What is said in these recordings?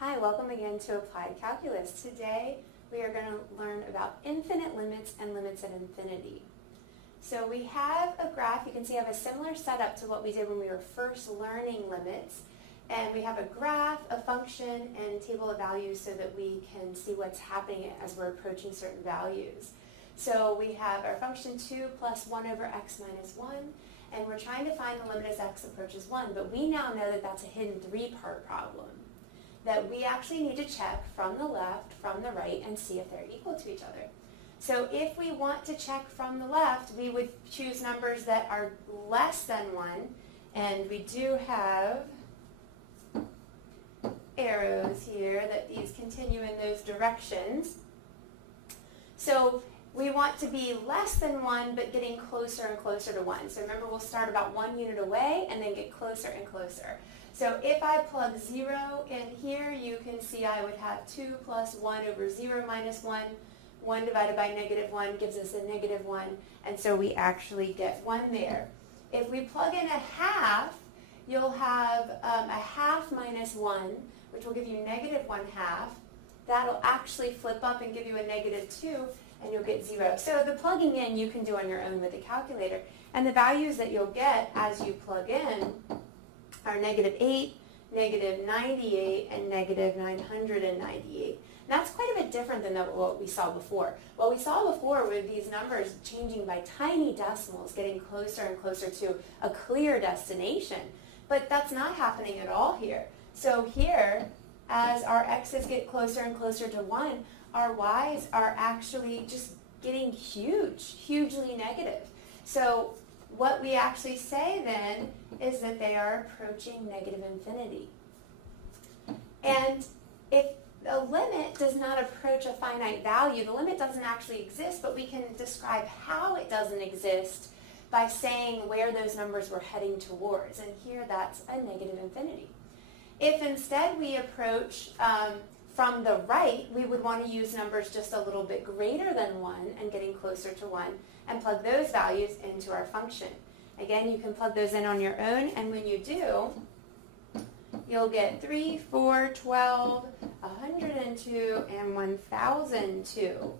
Hi, welcome again to Applied Calculus. Today we are going to learn about infinite limits and limits at infinity. So we have a graph. You can see I have a similar setup to what we did when we were first learning limits. And we have a graph, a function, and table of values so that we can see what's happening as we're approaching certain values. So we have our function 2 plus 1 over x minus 1. And we're trying to find the limit as x approaches 1. But we now know that that's a hidden three-part problem, that we actually need to check from the left, from the right, and see if they're equal to each other. So if we want to check from the left, we would choose numbers that are less than 1, and we do have arrows here that these continue in those directions. So we want to be less than 1, but getting closer and closer to 1. So remember, we'll start about 1 unit away and then get closer and closer. So if I plug 0 in here, you can see I would have 2 plus 1 over 0 minus 1. 1 divided by negative 1 gives us a negative 1, and so we actually get 1 there. If we plug in a half, you'll have a half minus 1, which will give you negative 1/2. That'll actually flip up and give you a negative 2, and you'll get 0. So the plugging in you can do on your own with a calculator. And the values that you'll get as you plug in are negative 8, negative 98, and negative 998. And that's quite a bit different than what we saw before. What we saw before were these numbers changing by tiny decimals, getting closer and closer to a clear destination. But that's not happening at all here. So here, as our x's get closer and closer to 1, our y's are actually just getting hugely negative. So what we actually say then is that they are approaching negative infinity. And if a limit does not approach a finite value, the limit doesn't actually exist, but we can describe how it doesn't exist by saying where those numbers were heading towards. And here that's a negative infinity. If instead we approach from the right, we would want to use numbers just a little bit greater than 1 and getting closer to 1 and plug those values into our function. Again, you can plug those in on your own, and when you do, you'll get 3, 4, 12, 102, and 1002.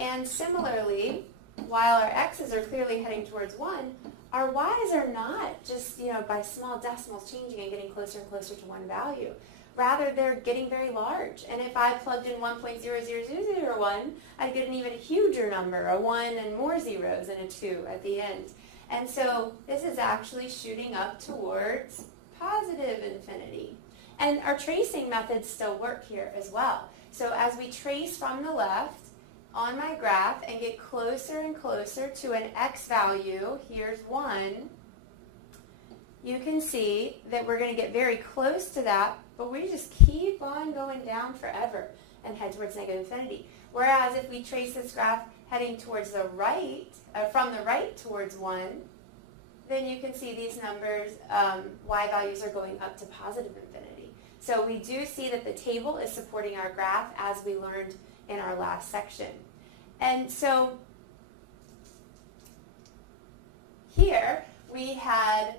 And similarly, while our x's are clearly heading towards 1, our y's are not just, by small decimals changing and getting closer and closer to one value. Rather, they're getting very large. And if I plugged in 1.00001, I'd get an even huger number, a 1 and more zeros and a 2 at the end. And so this is actually shooting up towards positive infinity. And our tracing methods still work here as well. So as we trace from the left on my graph and get closer and closer to an x value, here's 1, you can see that we're going to get very close to that, but we just keep on going down forever and head towards negative infinity. Whereas if we trace this graph heading towards the right, from the right towards 1, then you can see these numbers, y values are going up to positive infinity. So we do see that the table is supporting our graph as we learned in our last section. And so here we had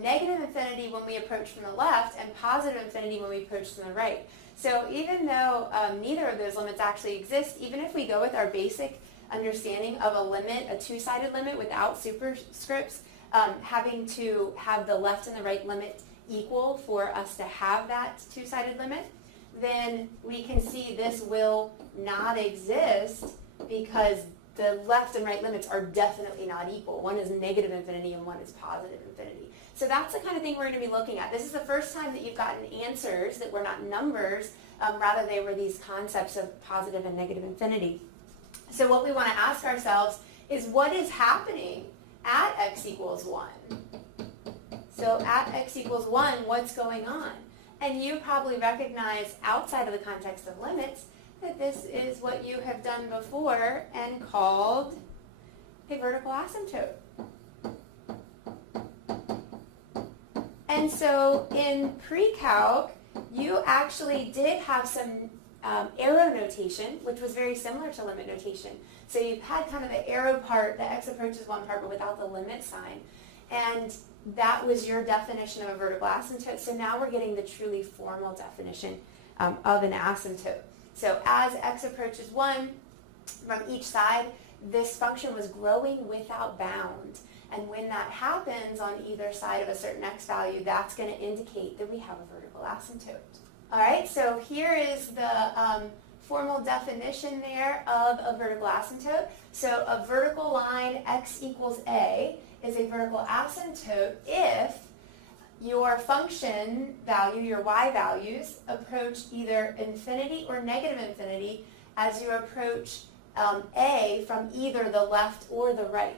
negative infinity when we approach from the left and positive infinity when we approach from the right. So even though neither of those limits actually exist, even if we go with our basic understanding of a limit, a two-sided limit without superscripts, having to have the left and the right limit equal for us to have that two-sided limit, then we can see this will not exist because the left and right limits are definitely not equal. One is negative infinity and one is positive infinity. So that's the kind of thing we're going to be looking at. This is the first time that you've gotten answers that were not numbers, rather they were these concepts of positive and negative infinity. So what we want to ask ourselves is, what is happening at x equals 1? So at x equals 1, what's going on? And you probably recognize outside of the context of limits that this is what you have done before and called a vertical asymptote. And so in pre-calc, you actually did have some arrow notation, which was very similar to limit notation. So you had kind of the arrow part, the x approaches 1 part, but without the limit sign. And that was your definition of a vertical asymptote. So now we're getting the truly formal definition of an asymptote. So as x approaches 1 from each side, this function was growing without bound. And when that happens on either side of a certain x value, that's going to indicate that we have a vertical asymptote. All right, so here is the formal definition there of a vertical asymptote. So a vertical line x equals a is a vertical asymptote if your function value, your y values, approach either infinity or negative infinity as you approach a from either the left or the right.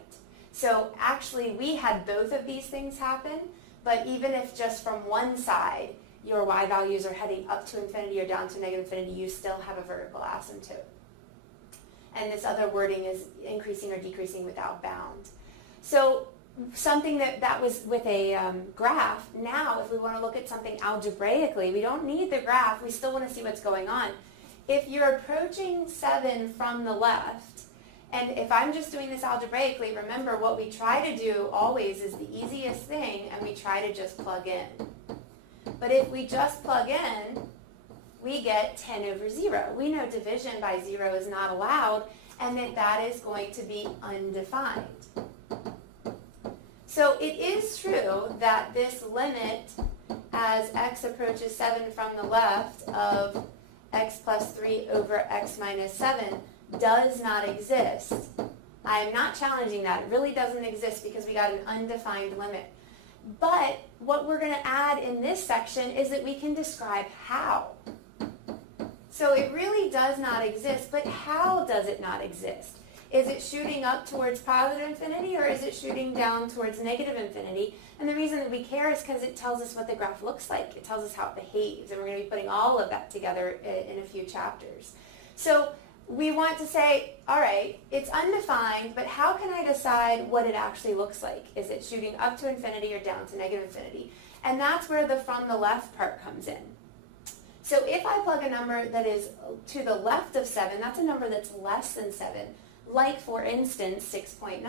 So actually we had both of these things happen, but even if just from one side your y values are heading up to infinity or down to negative infinity, you still have a vertical asymptote. And this other wording is increasing or decreasing without bound. So something that was with a graph, now if we want to look at something algebraically, we don't need the graph, we still want to see what's going on. If you're approaching 7 from the left, and if I'm just doing this algebraically, remember what we try to do always is the easiest thing, and we try to just plug in. But if we just plug in, we get 10 over 0. We know division by 0 is not allowed, and that is going to be undefined. So it is true that this limit as x approaches 7 from the left of x plus 3 over x minus 7 does not exist. I am not challenging that. It really doesn't exist because we got an undefined limit. But what we're going to add in this section is that we can describe how. So it really does not exist, but how does it not exist? Is it shooting up towards positive infinity or is it shooting down towards negative infinity? And the reason that we care is because it tells us what the graph looks like. It tells us how it behaves, and we're going to be putting all of that together in a few chapters. So we want to say, all right, it's undefined, but how can I decide what it actually looks like? Is it shooting up to infinity or down to negative infinity? And that's where the from the left part comes in. So if I plug a number that is to the left of 7, that's a number that's less than 7, like for instance 6.9.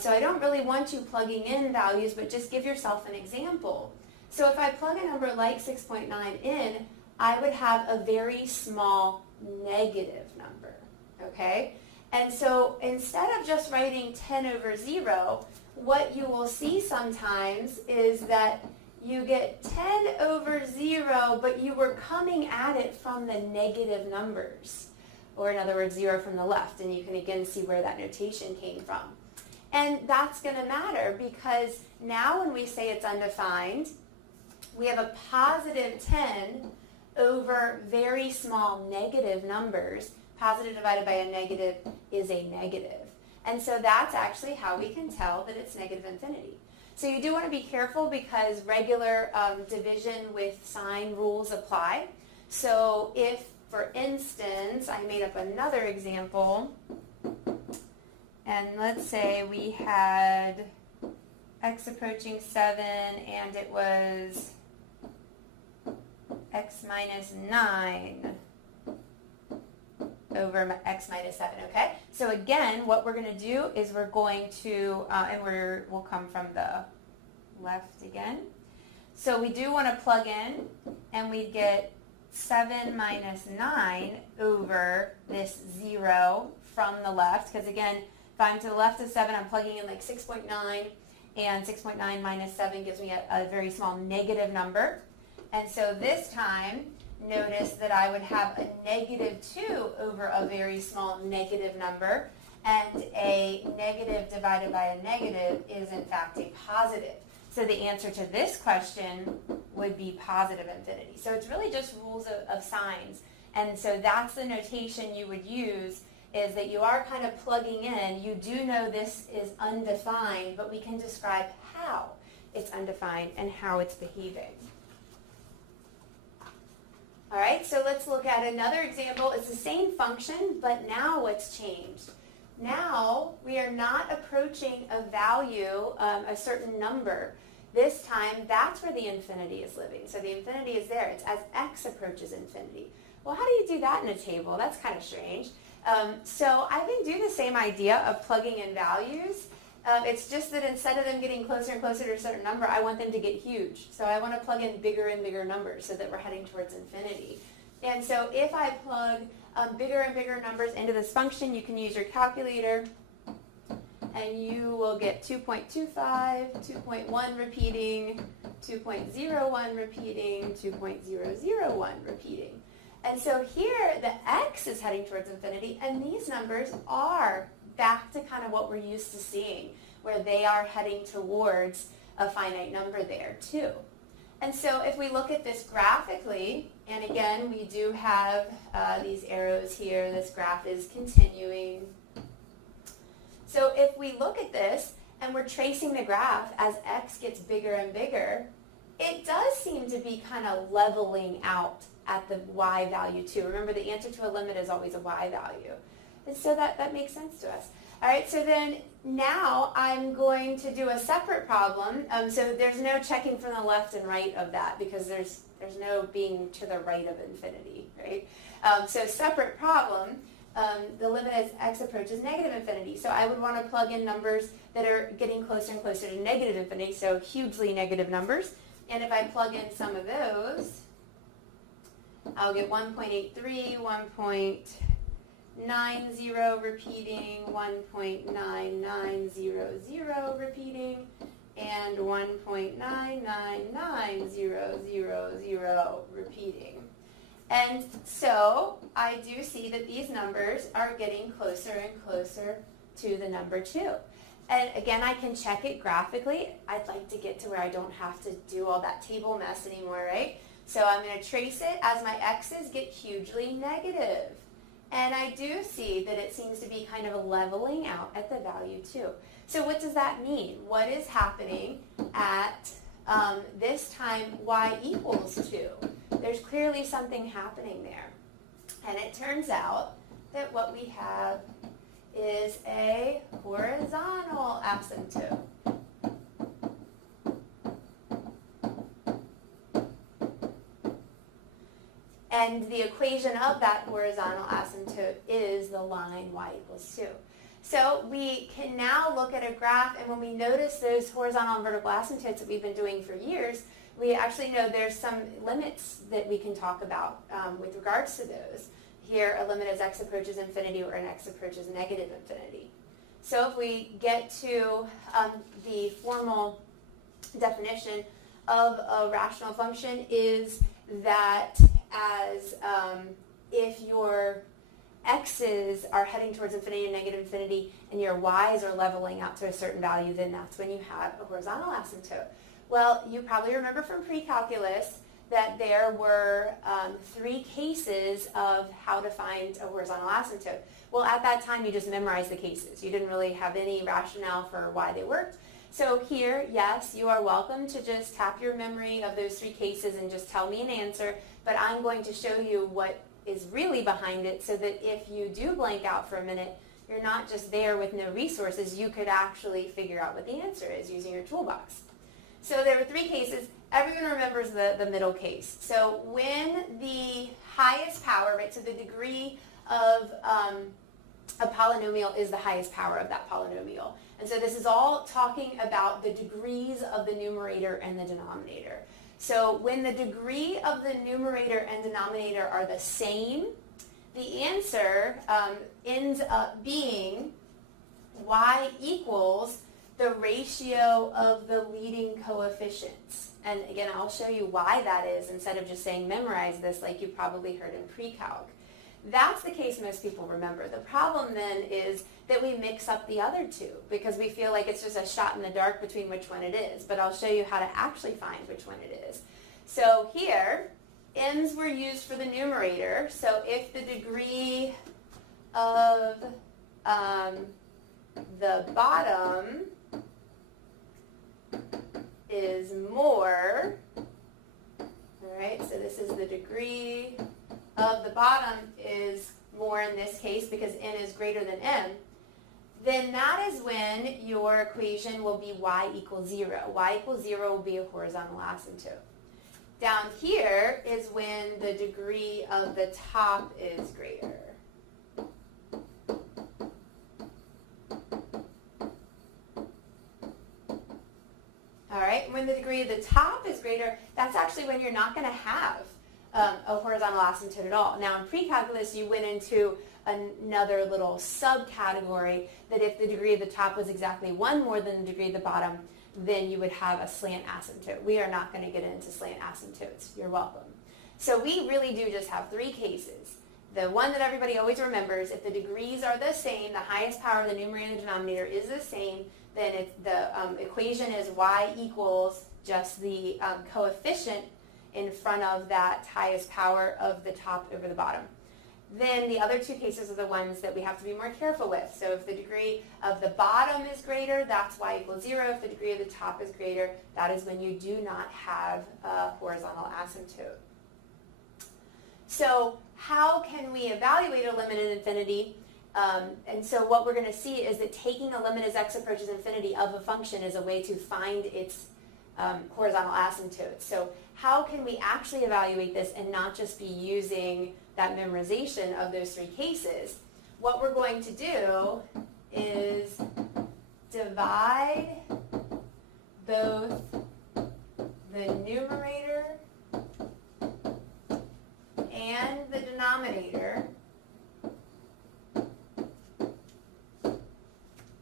So I don't really want you plugging in values, but just give yourself an example. So if I plug a number like 6.9 in, I would have a very small negative number, okay? And so instead of just writing 10 over 0, what you will see sometimes is that you get 10 over 0, but you were coming at it from the negative numbers, or in other words, 0 from the left, and you can again see where that notation came from. And that's going to matter because now when we say it's undefined, we have a positive 10 over very small negative numbers. Positive divided by a negative is a negative. And so that's actually how we can tell that it's negative infinity. So you do want to be careful because regular division with sign rules apply. So if, for instance, I made up another example, and let's say we had x approaching 7 and it was x minus 9 over x minus 7, okay? So again, what we're going to do is we're going to, we'll come from the left again. So we do want to plug in, and we get 7 minus 9 over this 0 from the left, because again, if I'm to the left of 7, I'm plugging in like 6.9, and 6.9 minus 7 gives me a very small negative number. And so this time, notice that I would have a negative 2 over a very small negative number, and a negative divided by a negative is in fact a positive. So the answer to this question would be positive infinity. So it's really just rules of signs. And so that's the notation you would use, is that you are kind of plugging in. You do know this is undefined, but we can describe how it's undefined and how it's behaving. All right, so let's look at another example. It's the same function, but now what's changed? Now we are not approaching a value, a certain number. This time, that's where the infinity is living. So the infinity is there. It's as x approaches infinity. Well, how do you do that in a table? That's kind of strange. So I can do the same idea of plugging in values, It's just that instead of them getting closer and closer to a certain number, I want them to get huge. So I want to plug in bigger and bigger numbers so that we're heading towards infinity. And so if I plug bigger and bigger numbers into this function, you can use your calculator, and you will get 2.25, 2.1 repeating, 2.01 repeating, 2.001 repeating. And so here the x is heading towards infinity, and these numbers are back to kind of what we're used to seeing, where they are heading towards a finite number there too. And so if we look at this graphically, and again we do have these arrows here, this graph is continuing. So if we look at this and we're tracing the graph as x gets bigger and bigger, it does seem to be kind of leveling out at the y value too. Remember, the answer to a limit is always a y value. And so that makes sense to us. All right, so then now I'm going to do a separate problem. So there's no checking from the left and right of that because there's no being to the right of infinity, right? So separate problem, the limit as x approaches negative infinity. So I would want to plug in numbers that are getting closer and closer to negative infinity, so hugely negative numbers. And if I plug in some of those, I'll get 1.83, 1.90 repeating, 1.9900 repeating, and 1.999000 repeating. And so I do see that these numbers are getting closer and closer to the number 2. And again, I can check it graphically. I'd like to get to where I don't have to do all that table mess anymore, right? So I'm going to trace it as my x's get hugely negative. And I do see that it seems to be kind of a leveling out at the value 2. So what does that mean? What is happening at this time y equals 2? There's clearly something happening there. And it turns out that what we have is a horizontal asymptote. And the equation of that horizontal asymptote is the line y equals 2. So we can now look at a graph, and when we notice those horizontal and vertical asymptotes that we've been doing for years, we actually know there's some limits that we can talk about with regards to those. Here, a limit as x approaches infinity or an x approaches negative infinity. So if we get to the formal definition of a rational function is that as if your x's are heading towards infinity and negative infinity and your y's are leveling out to a certain value, then that's when you have a horizontal asymptote. Well, you probably remember from pre-calculus that there were 3 cases of how to find a horizontal asymptote. Well, at that time, you just memorized the cases. You didn't really have any rationale for why they worked. So here, yes, you are welcome to just tap your memory of those 3 cases and just tell me an answer, but I'm going to show you what is really behind it so that if you do blank out for a minute, you're not just there with no resources. You could actually figure out what the answer is using your toolbox. So there were 3 cases. Everyone remembers the middle case. So when the highest power, right, so the degree of a polynomial is the highest power of that polynomial. And so this is all talking about the degrees of the numerator and the denominator. So when the degree of the numerator and denominator are the same, the answer ends up being y equals the ratio of the leading coefficients. And again, I'll show you why that is instead of just saying memorize this like you probably heard in pre-calc. That's the case most people remember. The problem then is that we mix up the other 2 because we feel like it's just a shot in the dark between which one it is. But I'll show you how to actually find which one it is. So here, n's were used for the numerator. So if the degree of the bottom is more, all right, so this is the degree of the bottom is more in this case because n is greater than m, then that is when your equation will be y equals 0. Y equals 0 will be a horizontal asymptote. Down here is when the degree of the top is greater. degree of the top is greater, that's actually when you're not going to have a horizontal asymptote at all. Now in pre-calculus you went into another little subcategory that if the degree of the top was exactly 1 more than the degree of the bottom, then you would have a slant asymptote. We are not going to get into slant asymptotes. You're welcome. So we really do just have 3 cases. The one that everybody always remembers, if the degrees are the same, the highest power of the numerator and the denominator is the same, then the equation is y equals just the coefficient in front of that highest power of the top over the bottom. Then the other 2 cases are the ones that we have to be more careful with. So if the degree of the bottom is greater, that's y equals 0. If the degree of the top is greater, that is when you do not have a horizontal asymptote. So how can we evaluate a limit at infinity? And so what we're going to see is that taking a limit as x approaches infinity of a function is a way to find its horizontal asymptote. So how can we actually evaluate this and not just be using that memorization of those 3 cases? What we're going to do is divide both the numerator and the denominator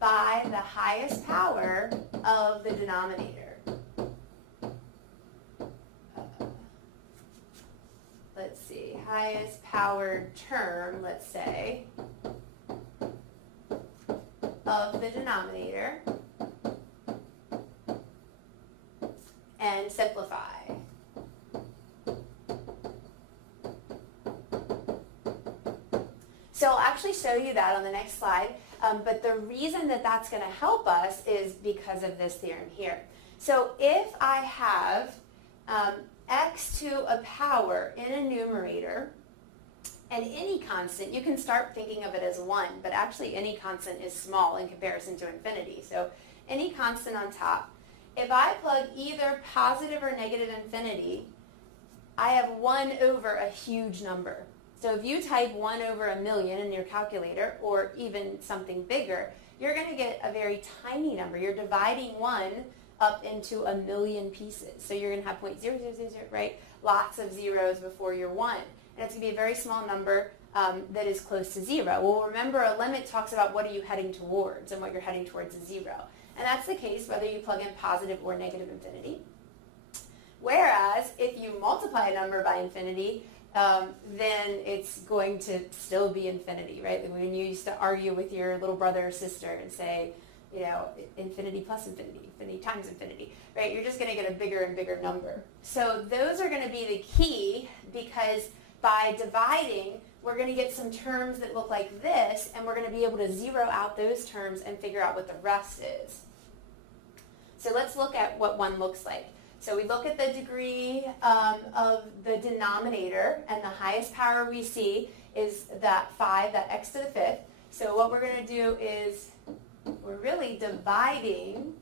by the highest power of the denominator. Let's see, highest powered term, let's say, of the denominator, and simplify. So I'll actually show you that on the next slide, but the reason that that's going to help us is because of this theorem here. So if I have x to a power in a numerator, and any constant, you can start thinking of it as 1, but actually any constant is small in comparison to infinity. So any constant on top, if I plug either positive or negative infinity, I have 1 over a huge number. So if you type 1 over a million in your calculator, or even something bigger, you're going to get a very tiny number. You're dividing 1 up into a million pieces. So you're going to have 0.0000, right? Lots of zeros before your 1. And it's going to be a very small number that is close to 0. Well, remember, a limit talks about what are you heading towards, and what you're heading towards is 0. And that's the case whether you plug in positive or negative infinity. Whereas, if you multiply a number by infinity, then it's going to still be infinity, right? When you used to argue with your little brother or sister and say, you know, infinity plus infinity, infinity times infinity, right? You're just going to get a bigger and bigger number. So those are going to be the key, because by dividing, we're going to get some terms that look like this, and we're going to be able to zero out those terms and figure out what the rest is. So let's look at what one looks like. So we look at the degree of the denominator, and the highest power we see is that 5, that x to the 5th. So what we're going to do is we're really dividing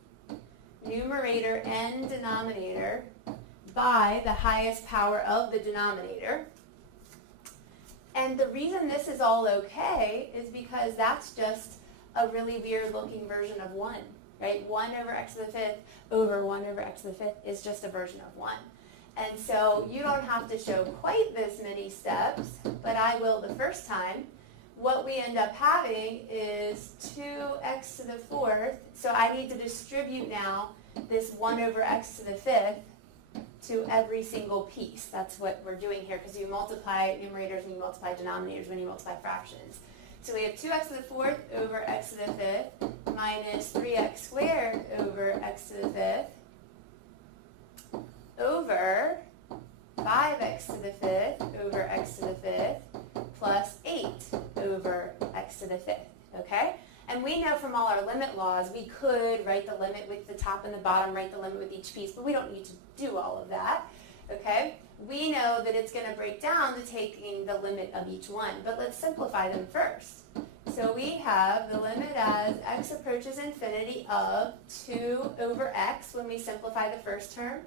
numerator and denominator by the highest power of the denominator. And the reason this is all okay is because that's just a really weird looking version of 1. Right? 1 over x to the 5th over 1 over x to the 5th is just a version of 1. And so you don't have to show quite this many steps, but I will the first time. What we end up having is 2x to the 4th. So I need to distribute now this 1 over x to the 5th to every single piece. That's what we're doing here, because you multiply numerators and you multiply denominators when you multiply fractions. So we have 2x to the 4th over x to the 5th minus 3x squared over x to the 5th over 5x to the 5th over x to the 5th plus 8 over x to the 5th, okay? And we know from all our limit laws, we could write the limit with the top and the bottom, write the limit with each piece, but we don't need to do all of that, okay? We know that it's going to break down to taking the limit of each one, but let's simplify them first. So we have the limit as x approaches infinity of 2 over x when we simplify the first term,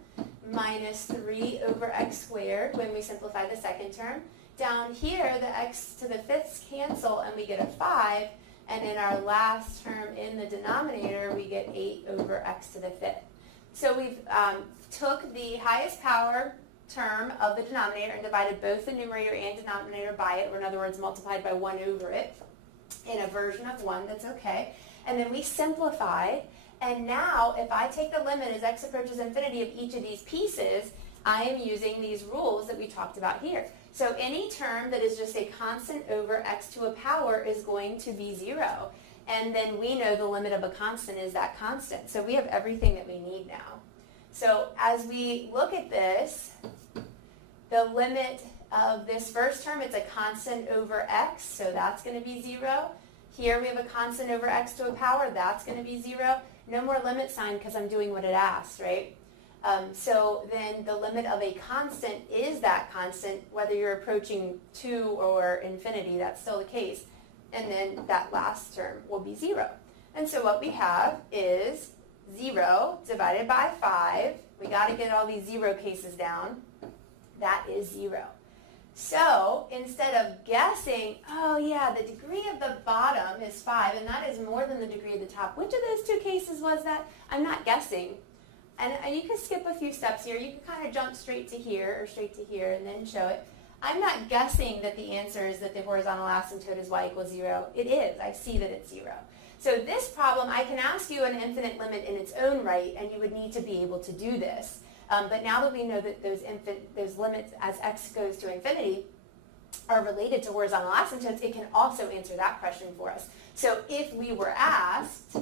minus 3 over x squared when we simplify the second term. Down here, the x to the 5ths cancel and we get a 5, and in our last term in the denominator, we get 8 over x to the 5th. So we've took the highest power term of the denominator and divided both the numerator and denominator by it, or in other words, multiplied by 1 over it in a version of 1, that's okay. And then we simplified, and now if I take the limit as x approaches infinity of each of these pieces, I am using these rules that we talked about here. So any term that is just a constant over x to a power is going to be 0. And then we know the limit of a constant is that constant. So we have everything that we need now. So as we look at this, the limit of this first term, it's a constant over x, so that's going to be 0. Here we have a constant over x to a power, that's going to be 0. No more limit sign because I'm doing what it asks, right? So then the limit of a constant is that constant, whether you're approaching 2 or infinity, that's still the case. And then that last term will be 0. And so what we have is 0 divided by 5. We got to get all these 0 cases down. That is 0. So instead of guessing, oh yeah, the degree of the bottom is 5, and that is more than the degree of the top. Which of those two cases was that? I'm not guessing. And you can skip a few steps here. You can kind of jump straight to here or straight to here and then show it. I'm not guessing that the answer is that the horizontal asymptote is y equals 0. It is. I see that it's 0. So this problem, I can ask you an infinite limit in its own right, and you would need to be able to do this. But now that we know that those limits as x goes to infinity are related to horizontal asymptotes, it can also answer that question for us. So if we were asked,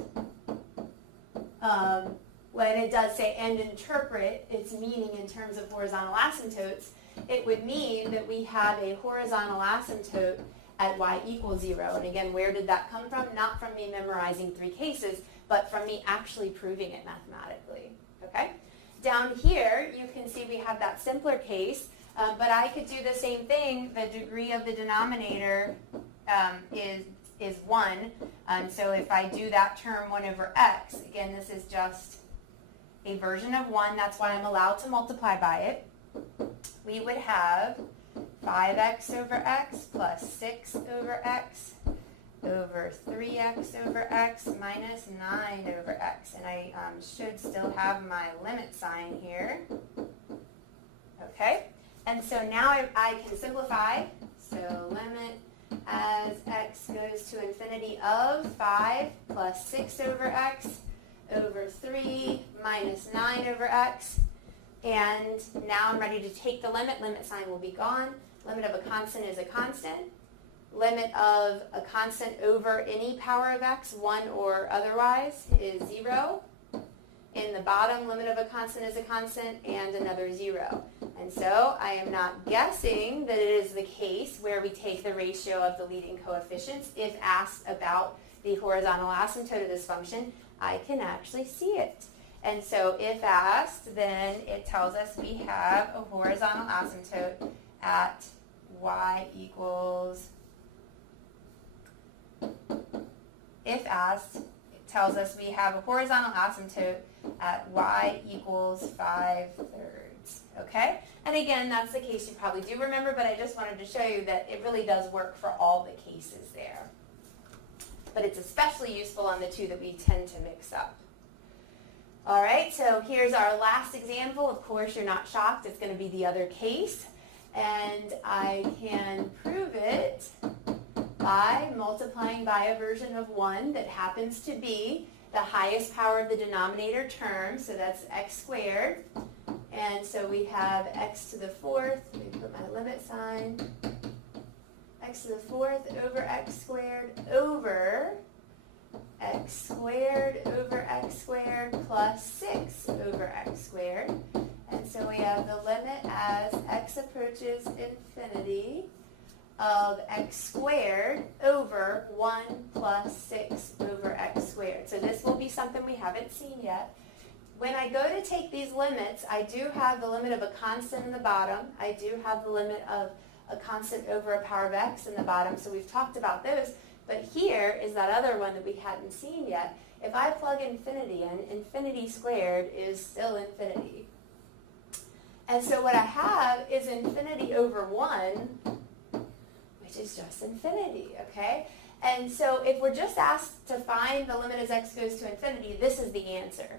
when it does say and interpret its meaning in terms of horizontal asymptotes, it would mean that we have a horizontal asymptote at y equals 0. And again, where did that come from? Not from me memorizing 3 cases, but from me actually proving it mathematically. Okay? Down here, you can see we have that simpler case, but I could do the same thing. The degree of the denominator is 1. So if I do that term 1 over x, again, this is just a version of 1. That's why I'm allowed to multiply by it. We would have 5x over x plus 6 over x over 3x over x minus 9 over x. And I should still have my limit sign here. Okay? And so now I can simplify. So limit as x goes to infinity of 5 plus 6 over x over 3 minus 9 over x. And now I'm ready to take the limit. Limit sign will be gone. Limit of a constant is a constant. Limit of a constant over any power of x, 1 or otherwise, is 0. In the bottom, limit of a constant is a constant and another 0. And so I am not guessing that it is the case where we take the ratio of the leading coefficients. If asked about the horizontal asymptote of this function, I can actually see it. And so if asked, then it tells us we have a horizontal asymptote at y equals, if asked, it tells us we have a horizontal asymptote at y equals 5/3. Okay? And again, that's the case you probably do remember, but I just wanted to show you that it really does work for all the cases there. But it's especially useful on the two that we tend to mix up. All right, so here's our last example. Of course, you're not shocked. It's going to be the other case. And I can prove it by multiplying by a version of 1 that happens to be the highest power of the denominator term. So that's x squared. And so we have x to the 4th. Let me put my limit sign. X to the 4th over x squared over x squared over x squared plus 6 over x squared. And so we have the limit as x approaches infinity of x squared over 1 plus 6 over x squared. So this will be something we haven't seen yet. When I go to take these limits, I do have the limit of a constant in the bottom. I do have the limit of a constant over a power of x in the bottom. So we've talked about those. But here is that other one that we hadn't seen yet. If I plug infinity in, infinity squared is still infinity. And so what I have is infinity over 1, which is just infinity, okay? And so if we're just asked to find the limit as x goes to infinity, this is the answer.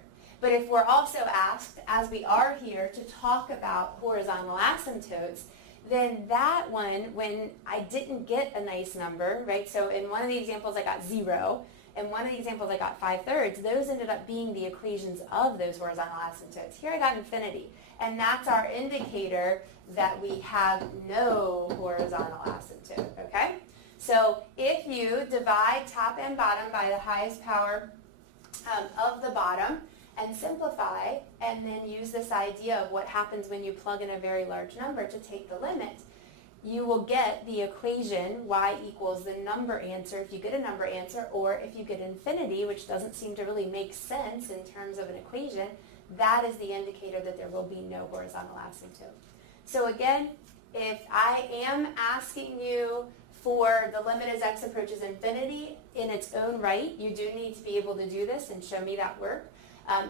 But if we're also asked, as we are here, to talk about horizontal asymptotes, then that one, when I didn't get a nice number, right, so in one of the examples I got 0, and one of the examples I got 5/3, those ended up being the equations of those horizontal asymptotes. Here I got infinity, and that's our indicator that we have no horizontal asymptote, okay? So if you divide top and bottom by the highest power of the bottom and simplify, and then use this idea of what happens when you plug in a very large number to take the limit, you will get the equation y equals the number answer if you get a number answer, or if you get infinity, which doesn't seem to really make sense in terms of an equation, that is the indicator that there will be no horizontal asymptote. So again, if I am asking you for the limit as x approaches infinity in its own right, you do need to be able to do this and show me that work.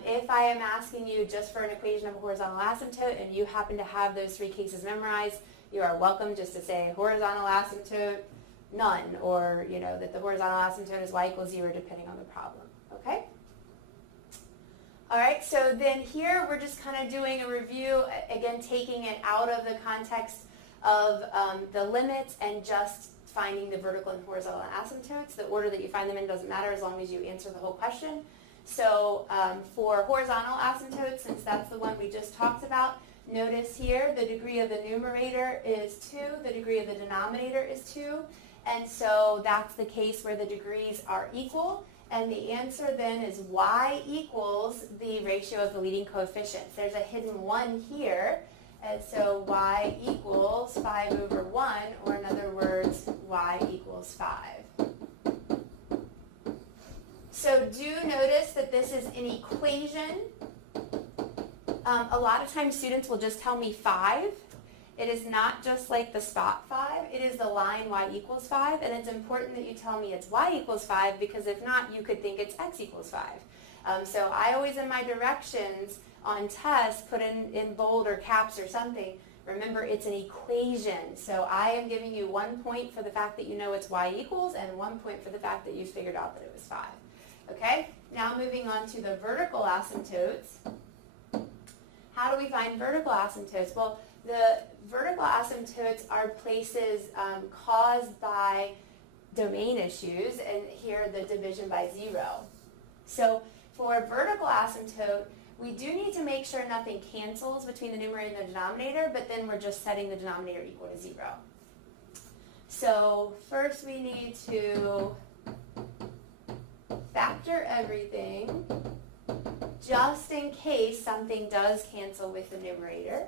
If I am asking you just for an equation of a horizontal asymptote and you happen to have those 3 cases memorized, you are welcome just to say horizontal asymptote, none, or that the horizontal asymptote is y equals 0 depending on the problem, okay? All right, so then here we're just kind of doing a review, again taking it out of the context of the limits and just finding the vertical and horizontal asymptotes. The order that you find them in doesn't matter as long as you answer the whole question. So for horizontal asymptotes, since that's the one we just talked about, notice here the degree of the numerator is 2, the degree of the denominator is 2, and so that's the case where the degrees are equal, and the answer then is y equals the ratio of the leading coefficients. There's a hidden 1 here, and so y equals 5/1, or in other words, y equals 5. So do notice that this is an equation. A lot of times students will just tell me 5. It is not just like the spot 5. It is the line y equals 5, and it's important that you tell me it's y equals 5, because if not, you could think it's x equals 5. So I always, in my directions on tests, put in bold or caps or something. Remember, it's an equation. So I am giving you 1 point for the fact that you know it's y equals, and 1 point for the fact that you figured out that it was 5. Okay, now moving on to the vertical asymptotes. How do we find vertical asymptotes? Well, the vertical asymptotes are places caused by domain issues, and here the division by 0. So for a vertical asymptote, we do need to make sure nothing cancels between the numerator and the denominator, but then we're just setting the denominator equal to 0. So first we need to factor everything just in case something does cancel with the numerator.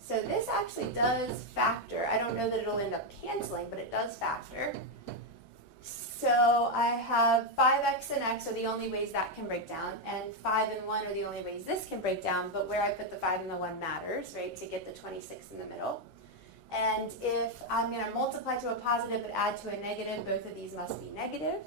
So this actually does factor. I don't know that it'll end up canceling, but it does factor. So I have 5x and x are the only ways that can break down, and 5 and 1 are the only ways this can break down, but where I put the 5 and the 1 matters, right, to get the 26 in the middle. And if I'm going to multiply to a positive but add to a negative, both of these must be negative.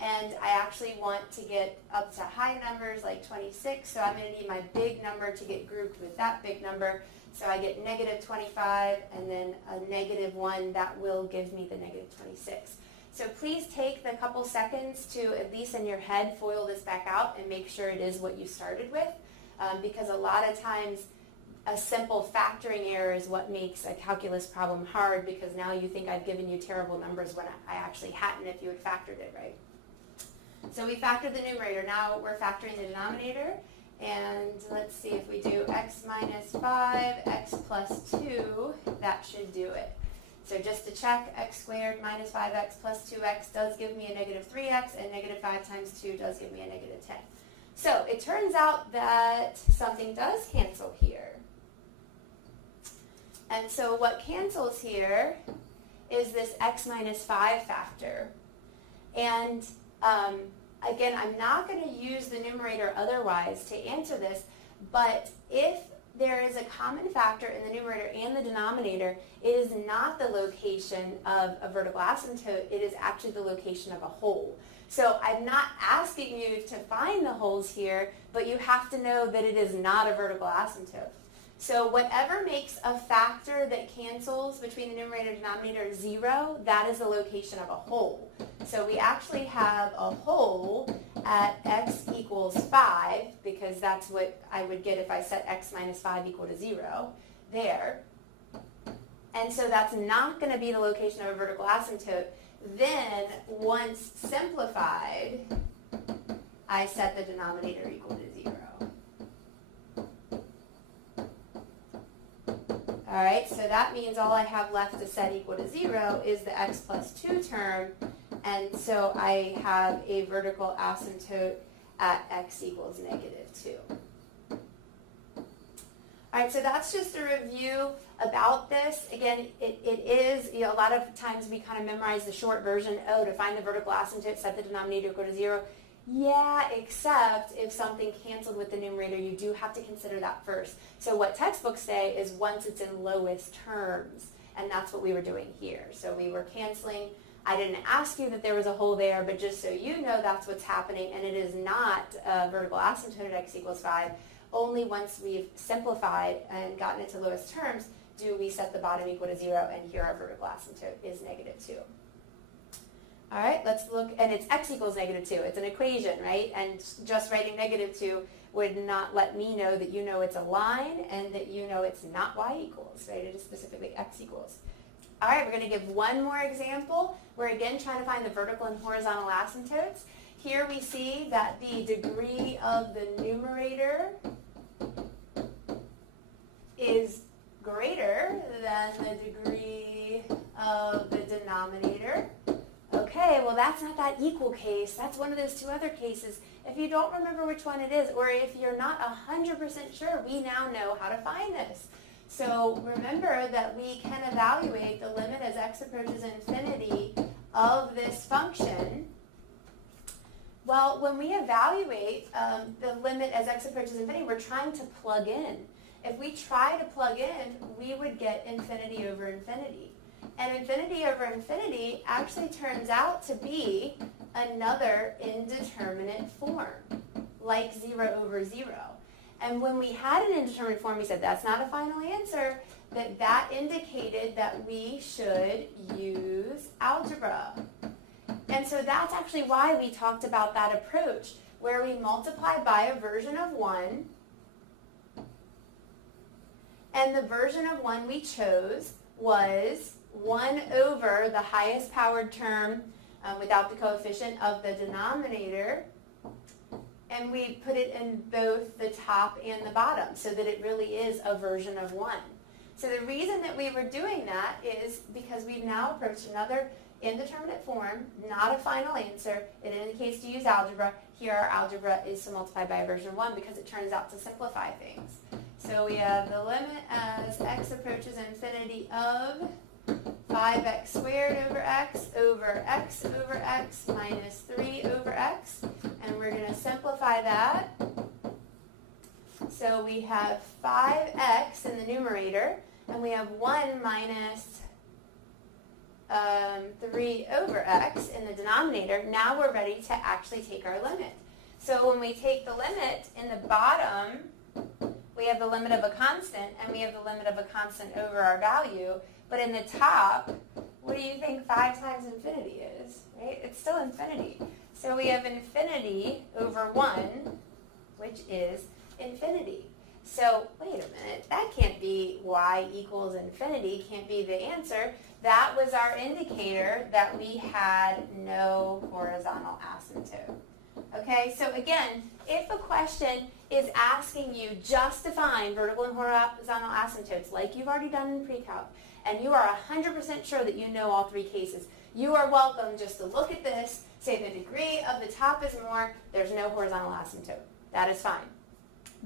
And I actually want to get up to high numbers like 26, so I'm going to need my big number to get grouped with that big number. So I get negative 25 and then a negative 1. That will give me the negative 26. So please take the couple seconds to, at least in your head, FOIL this back out and make sure it is what you started with, because a lot of times a simple factoring error is what makes a calculus problem hard, because now you think I've given you terrible numbers when I actually hadn't if you had factored it right. So we factored the numerator. Now we're factoring the denominator. And let's see, if we do x minus 5, x plus 2, that should do it. So just to check, x squared minus 5x plus 2x does give me a negative 3x, and negative 5 times 2 does give me a negative 10. So it turns out that something does cancel here. And so what cancels here is this x minus 5 factor. And again, I'm not going to use the numerator otherwise to answer this, but if there is a common factor in the numerator and the denominator, it is not the location of a vertical asymptote, it is actually the location of a hole. So I'm not asking you to find the holes here, but you have to know that it is not a vertical asymptote. So whatever makes a factor that cancels between the numerator and denominator 0, that is the location of a hole. So we actually have a hole at x equals 5, because that's what I would get if I set x minus 5 equal to 0 there. And so that's not going to be the location of a vertical asymptote. Then, once simplified, I set the denominator equal to 0. All right, so that means all I have left to set equal to 0 is the x plus 2 term, and so I have a vertical asymptote at x equals negative 2. All right, so that's just a review about this. Again, it is, a lot of times we kind of memorize the short version. Oh, to find the vertical asymptote, set the denominator equal to 0. Yeah, except if something canceled with the numerator, you do have to consider that first. So what textbooks say is once it's in lowest terms, and that's what we were doing here. So we were canceling. I didn't ask you that there was a hole there, but just so you know, that's what's happening, and it is not a vertical asymptote at x equals 5. Only once we've simplified and gotten it to lowest terms do we set the bottom equal to 0, and here our vertical asymptote is negative 2. All right, let's look, and it's x equals negative 2. It's an equation, right? And just writing negative 2 would not let me know that you know it's a line and that you know it's not y equals, right? It is specifically x equals. All right, we're going to give one more example. We're again trying to find the vertical and horizontal asymptotes. Here we see that the degree of the numerator is greater than the degree of the denominator. Okay, well that's not that equal case. That's one of those two other cases. If you don't remember which one it is, or if you're not 100% sure, we now know how to find this. So remember that we can evaluate the limit as x approaches infinity of this function. Well, when we evaluate the limit as x approaches infinity, we're trying to plug in. If we try to plug in, we would get infinity over infinity. And infinity over infinity actually turns out to be another indeterminate form, like 0 over 0. And when we had an indeterminate form, we said that's not a final answer, that indicated that we should use algebra. And so that's actually why we talked about that approach, where we multiply by a version of 1, and the version of 1 we chose was 1 over the highest powered term without the coefficient of the denominator, and we put it in both the top and the bottom so that it really is a version of 1. So the reason that we were doing that is because we've now approached another indeterminate form, not a final answer. It indicates to use algebra. Here our algebra is to multiply by a version of 1 because it turns out to simplify things. So we have the limit as x approaches infinity of 5x squared over x minus 3 over x. And we're going to simplify that. So we have 5x in the numerator, and we have 1 minus 3 over x in the denominator. Now we're ready to actually take our limit. So when we take the limit in the bottom, we have the limit of a constant, and we have the limit of a constant over our value. But in the top, what do you think 5 times infinity is? Right? It's still infinity. So we have infinity over 1, which is infinity. So wait a minute, that can't be y equals infinity, can't be the answer. That was our indicator that we had no horizontal asymptote. Okay, so again, if a question is asking you just to find vertical and horizontal asymptotes, like you've already done in pre-calc, and you are 100% sure that you know all 3 cases, you are welcome just to look at this, say the degree of the top is more, there's no horizontal asymptote. That is fine.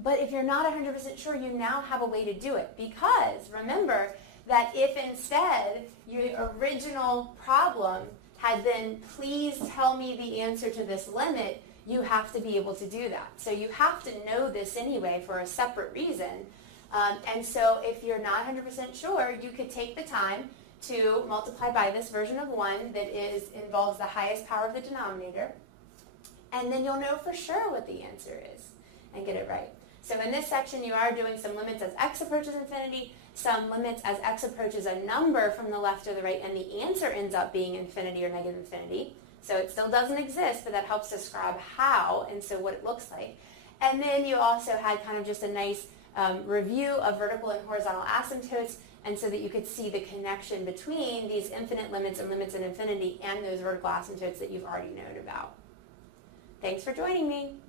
But if you're not 100% sure, you now have a way to do it, because remember that if instead your original problem had been, please tell me the answer to this limit, you have to be able to do that. So you have to know this anyway for a separate reason. And so if you're not 100% sure, you could take the time to multiply by this version of 1 that involves the highest power of the denominator, and then you'll know for sure what the answer is and get it right. So in this section, you are doing some limits as x approaches infinity, some limits as x approaches a number from the left or the right, and the answer ends up being infinity or negative infinity. So it still doesn't exist, but that helps describe how and so what it looks like. And then you also had kind of just a nice review of vertical and horizontal asymptotes, and so that you could see the connection between these infinite limits and limits in infinity and those vertical asymptotes that you've already known about. Thanks for joining me.